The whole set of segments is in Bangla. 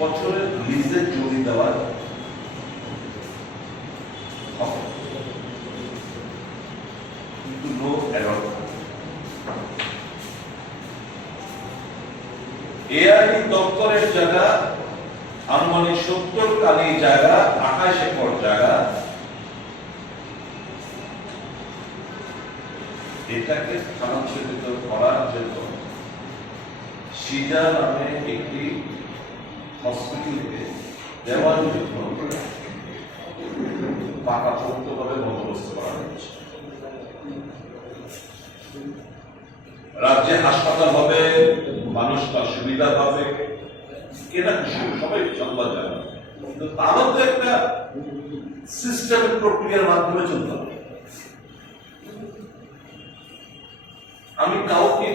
বছরের লিজের জমি দেওয়ার কিন্তু নো অ্যাডাল্ট এআরডি দপ্তরের জায়গা আনুমানিক 70 কালি জায়গা 28 একর জায়গা এটাকে স্থানান্তরিত করার জন্য সিজা নামে একটি হসপিটালকে দেওয়ার জন্য পাকাপোক্তভাবে বন্দোবস্ত করা হয়েছে। রাজ্যে হাসপাতাল হবে, মানুষ তার সুবিধা পাবে, কেনা সবাই সংবাদ জানা, কিন্তু তারও তো একটা সিস্টেমিক প্রক্রিয়ার মাধ্যমে চলতে হবে। আমি কাউকে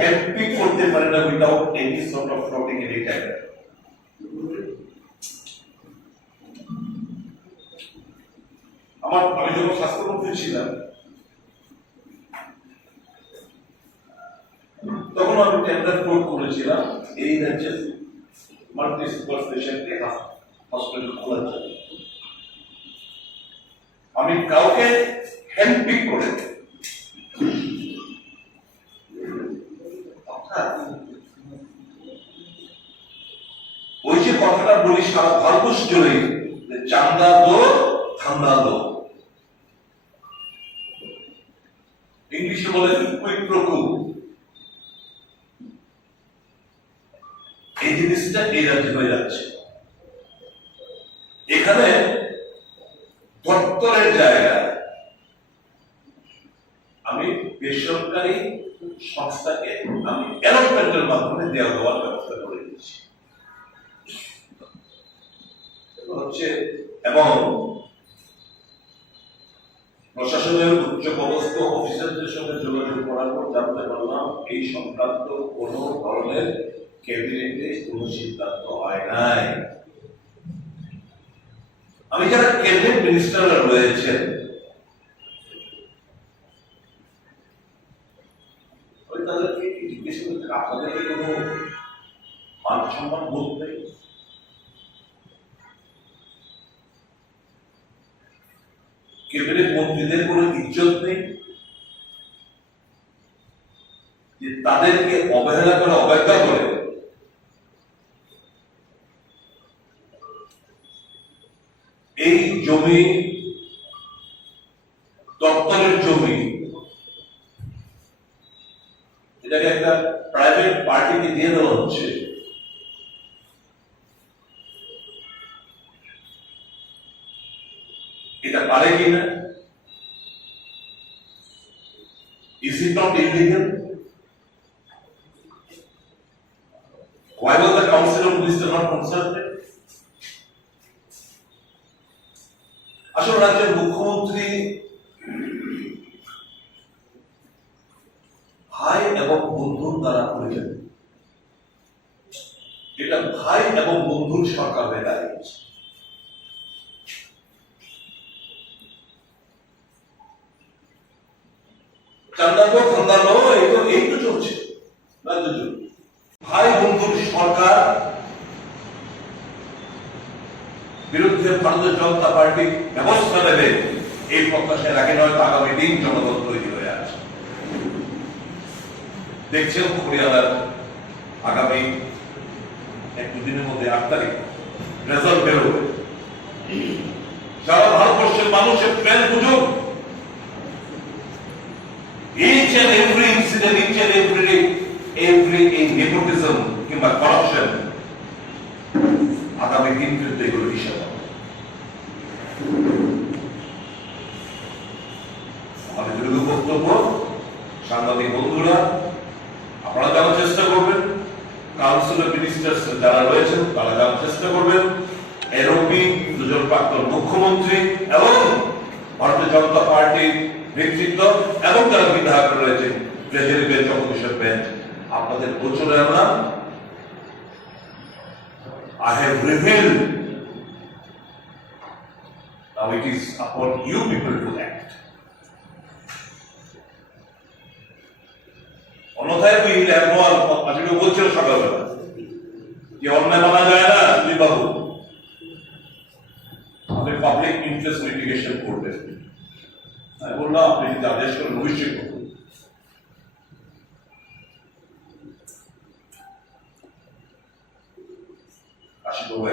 হ্যান্ডপিক করতে পারি না without any sort of floating any type. আমি যখন স্বাস্থ্যমন্ত্রী ছিলাম তখন আমি টেন্ডার কোড করেছিলাম এই রাজ্যের মাল্টি সুপার স্পেশালিটি হসপিটাল খোলার জন্য। আমি কাউকে হ্যান্ডপিক করে ওই যে কথাটা বলি সারা ভারতবর্ষ জুড়ে, চান্দা দো ঠান্ডা দো, ইংলিশে বলে কুইক প্রো কো। এই জিনিসটা এই রাজ্যে হয়ে যাচ্ছে। এখানে দপ্তরের জায়গা আমি বেসরকারি সংস্থাকে আমি অ্যালটমেন্টের মাধ্যমে দেওয়ার ব্যবস্থা করে দিচ্ছি হচ্ছে। এবং প্রশাসনের উচ্চপদস্থ অফিসারদের সঙ্গে যোগাযোগ করার পর জানতে পারলাম এই সংক্রান্ত কোন ধরনের ক্যাবিনেটে কোন সিদ্ধান্ত হয় নাই। আমি যারা ক্যাবিনেট মিনিস্টাররা রয়েছেন তাদেরকে জিজ্ঞেস করতে, আপনাদের কি কোনো মান সম্মান বোধ নেই? ক্যাবিনেট মন্ত্রীদের কোনো ইজ্জত নেই যে তাদেরকে অবহেলা করে অবজ্ঞা করে এই জমি দপ্তরের জমি এটাকে একটা প্রাইভেট পার্টিকে দিয়ে দেওয়া হচ্ছে। এটা পারে কিনা? Is it not illegal? Why was the Council of Ministers not consulted? আসলে রাজ্যের মুখ্যমন্ত্রী ভাই এবং বন্ধুর দ্বারা পরিচালিত। এটা ভাই এবং বন্ধুর সরকার হয়ে দাঁড়িয়েছে। চান্দানো ঠান্দানো এই তো চলছে রাজ্য জুড়ে। ভাই বন্ধুর সরকার বিরুদ্ধে ভারতীয় জনতা পার্টি ব্যবস্থা নেবে এই প্রত্যাশার আগে নয়তো আগামী দিন জনগণ তৈরি হয়ে আছে। দেখছেন হরিয়ানার আগামী এক দুদিনের মধ্যে 8 তারিখ রেজাল্ট বেরোবে। সারা ভারতবর্ষের মানুষের প্ল্যান বুঝুক, each and every incident, each and every nepotism কিংবা corruption আগামী দিন কিন্তু এগুলো হিসাব। আমাদের দৃঢ় বক্তব্য, সাংবাদিক বন্ধুরা আপনারা জানার চেষ্টা করবেন, কাউন্সিল অফ মিনিস্টার্স যারা রয়েছেন তারা জানার চেষ্টা করবেন, এরওপি দুজন প্রাক্তন মুখ্যমন্ত্রী এবং ভারতীয় জনতা পার্টির নেতৃত্ব এবং যারা বিধায়ক রয়েছে ট্রেজারি বেঞ্চ, অপোজিশন বেঞ্চ, আপনাদের গোচরে আমরা I have revealed. Now it is upon you people to act. অন্যথায় ওই ল্যাবনোয়ার আসলে বলছিল সকালবেলা যে অন্যায় মানা যায় না বাবু, আপনি পাবলিক ইন্টারেস্ট লিটিগেশন করবেন। আমি বললাম আপনি যদি আদেশ করেন অবশ্যই করবেন। আশিক বাবু